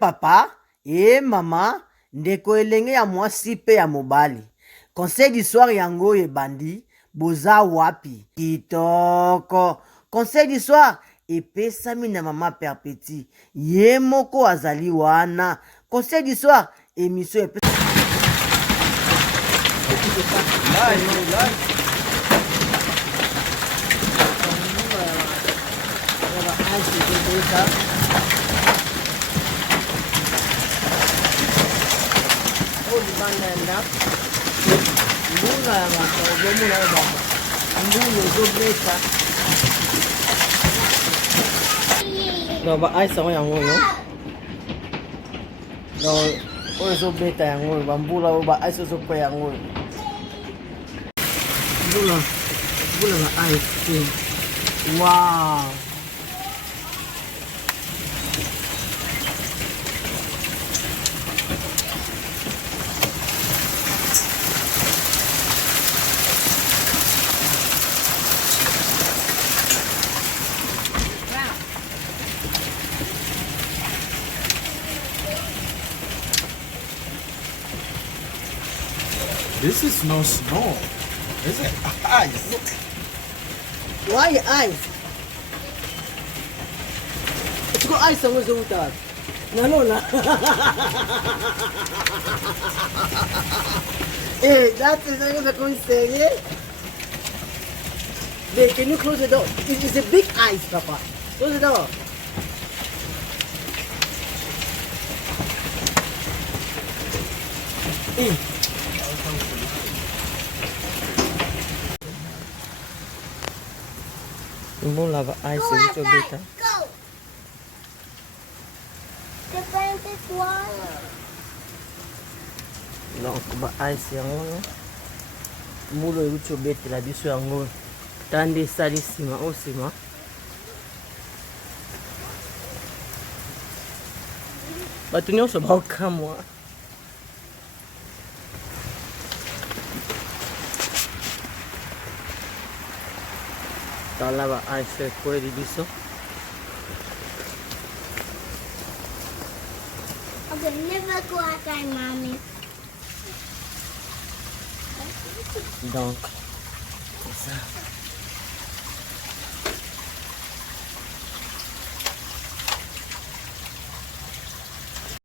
Papa, mama, ndeko elenge ya mwasi pe ya mobali. Conseil du soir yango ebandi, boza wapi? Kitoko. Conseil du soir epesami na mama Perpétue. Ye moko azali wana. Conseil du soir émission no ba ay sa yango no no o so beta yango bambula ba ay so pa yango bula ba ay wow. This is no snow. This is ice. Why ice? It's got ice on the water. No. Hey, that is not even going to say it. Hey, can you close the door? It is a big ice, Papa. Close the door. Hey. Vamos lavar ice with your beta. Go. The paint is water. Donc, ba ice yango. Mulo with your beta la biso yango. Tande salissima osima. Bato nyonso baokamwa. Lava ice fuori di biso. Okay, never go outside, mommy. Donc, ça.